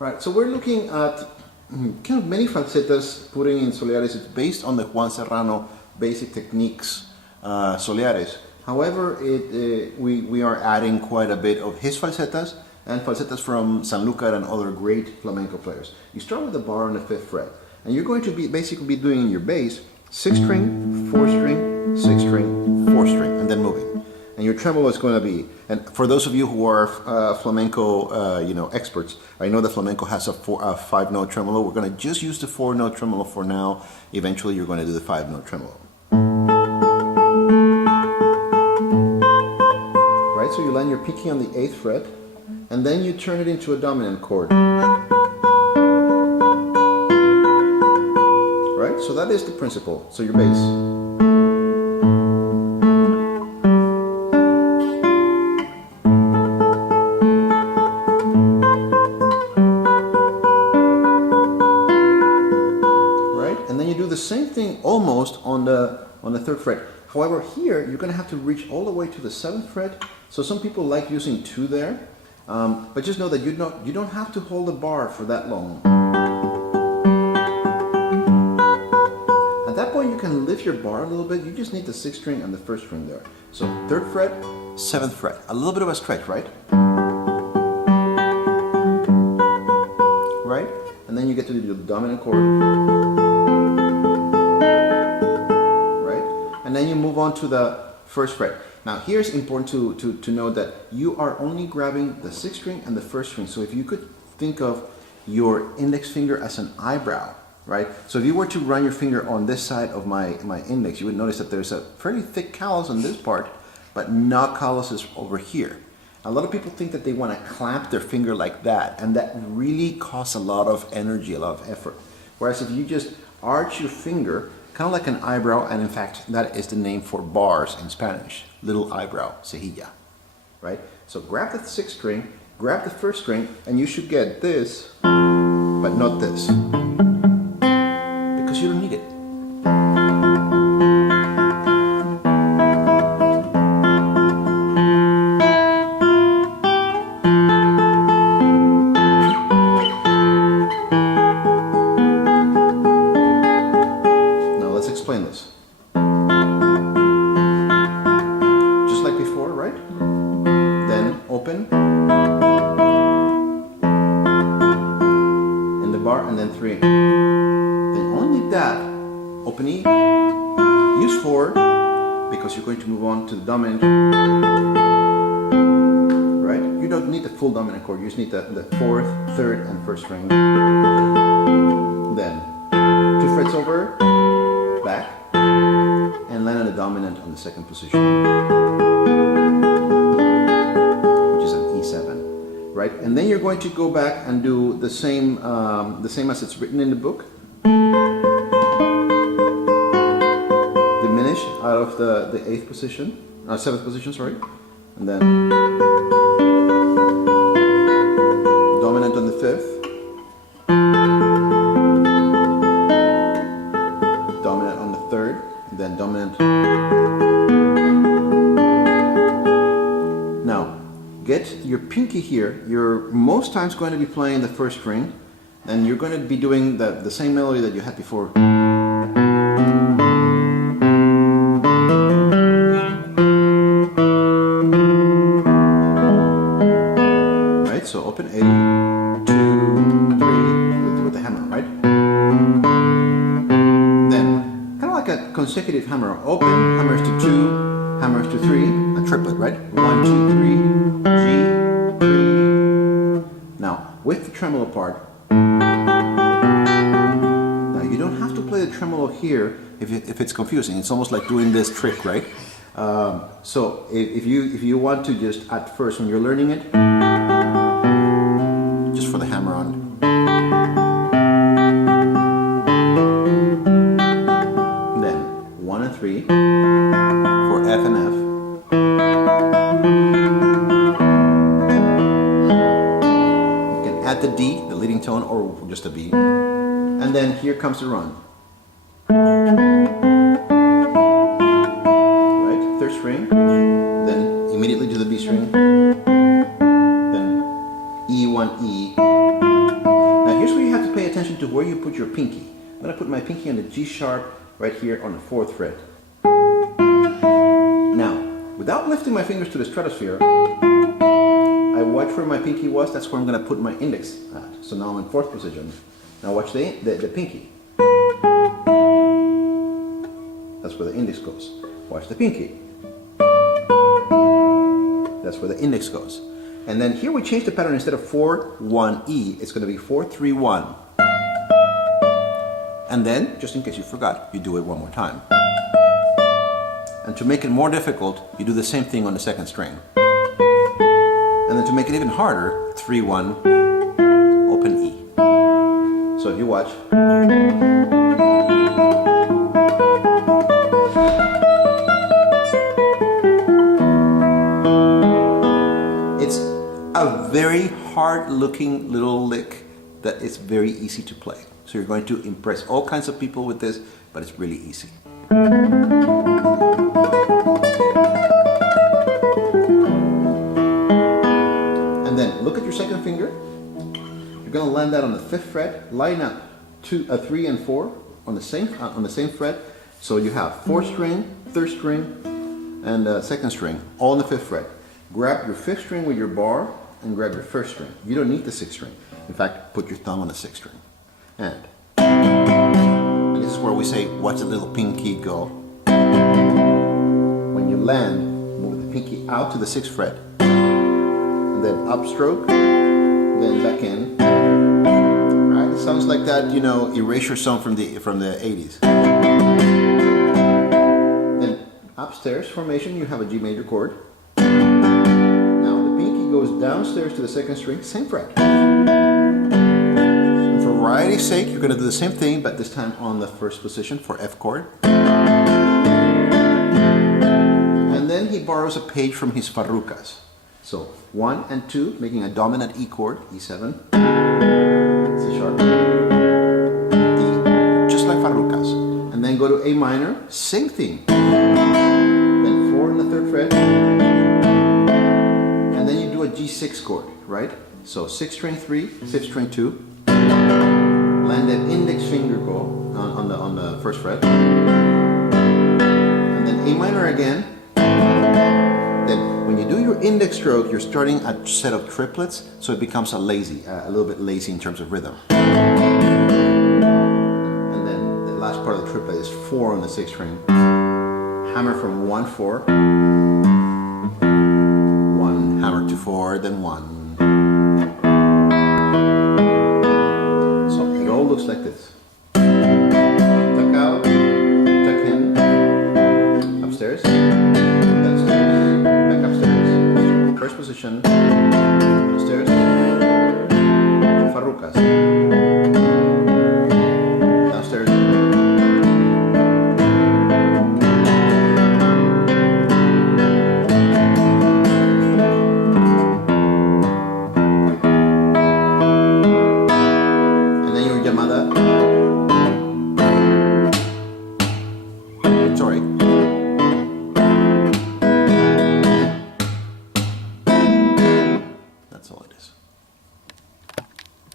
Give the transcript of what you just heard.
Right, so we're looking at kind of many falsetas putting in Soleares. It's based on the Juan Serrano basic techniques Soleares. However, we are adding quite a bit of his falsetas and falsetas from Sanlúcar and other great flamenco players. You start with the bar on the 5th fret, and you're going to be basically be doing in your bass 6 string, 4 string, 6 string, 4 string, and then moving. And your tremolo is going to be, and for those of you who are flamenco experts, I know that flamenco has a 5-note tremolo. We're going to just use the 4-note tremolo for now. Eventually you're going to do the 5-note tremolo. Right, so you land your pinky on the 8th fret, and then you turn it into a dominant chord. Right, so that is the principle. So your bass. The same thing almost on the 3rd fret. However, here you're going to have to reach all the way to the 7th fret. So some people like using 2 there, but just know that you don't have to hold the bar for that long. At that point, you can lift your bar a little bit. You just need the 6th string and the 1st string there. So 3rd fret, 7th fret, a little bit of a stretch, right? Right, and then you get to the dominant chord. And then you move on to the 1st fret. Now here's important to know that you are only grabbing the 6th string and the 1st string. So if you could think of your index finger as an eyebrow, right? So if you were to run your finger on this side of my index, you would notice that there's a fairly thick callus on this part, but not calluses over here. A lot of people think that they want to clamp their finger like that, and that really costs a lot of energy, a lot of effort. Whereas if you just arch your finger, kind of like an eyebrow, and in fact that is the name for bars in Spanish, little eyebrow, cejilla, right? So grab the 6th string, grab the 1st string, and you should get this, but not this, because you don't need it. Explain this. Just like before, right? Then open in the bar and then 3. Then only that, open E, use 4 because you're going to move on to the dominant, right? You don't need the full dominant chord, you just need the 4th, 3rd and 1st string. Then 2 frets over, back, and land on the dominant on the 2nd position, which is an E7, right? And then you're going to go back and do the same as it's written in the book. Diminish out of the 8th position, 7th position, sorry, and then dominant on the 5th. Then dominant. Now, get your pinky here. You're most times going to be playing the 1st string, and you're going to be doing the same melody that you had before. Right, so open A, 2, 3, with the hammer, right? Consecutive hammer. Open, hammers to 2, hammers to 3, a triplet, right? 1, 2, 3, G, 3. Now, with the tremolo part, now you don't have to play the tremolo here if it's confusing. It's almost like doing this trick, right? So if you want to just at first when you're learning it, just for the hammer on. And 3 for F and F. You can add the D, the leading tone, or just a B. And then here comes the run. Right, 3rd string, then immediately to the B string, then E1, E, attention to where you put your pinky. I'm going to put my pinky on the G sharp right here on the 4th fret. Now, without lifting my fingers to the stratosphere, I watch where my pinky was. That's where I'm going to put my index at. So now I'm in 4th position. Now watch the pinky. That's where the index goes. Watch the pinky. That's where the index goes. And then here we change the pattern. Instead of 4-1-E, it's going to be 4-3-1. And then, just in case you forgot, you do it one more time. And to make it more difficult, you do the same thing on the 2nd string. And then to make it even harder, 3-1, open E. So if you watch. It's a very hard-looking little lick that is very easy to play. So you're going to impress all kinds of people with this, but it's really easy. And then look at your 2nd finger. You're going to land that on the 5th fret. Line up 3 and 4 on the same fret. So you have 4th string, 3rd string, and 2nd string, all on the 5th fret. Grab your 5th string with your bar and grab your 1st string. You don't need the 6th string. In fact, put your thumb on the 6th string. And this is where we say, watch the little pinky go. When you land, move the pinky out to the 6th fret, and then upstroke, then back in. Right? It sounds like that, you know, erasure song from the 80s. Then upstairs formation, you have a G major chord. Now the pinky goes downstairs to the 2nd string, same fret. For variety's sake, you're going to do the same thing, but this time on the 1st position for F chord. And then he borrows a page from his farrucas. So 1 and 2, making a dominant E chord, E7, C sharp, D, just like farrucas. And then go to A minor, same thing. Then 4 on the 3rd fret. And then you do a G6 chord, right? So 6th string 3, 5th string 2. Land that index finger go on the 1st fret, and then A minor again. Then when you do your index stroke, you're starting a set of triplets, so it becomes a little bit lazy in terms of rhythm. And then the last part of the triplet is 4 on the 6th string. Hammer from 1-4, 1 hammer to 4, then 1. Looks like this. Tuck out, tuck in, upstairs, downstairs, back upstairs, 1st position, upstairs, farrucas.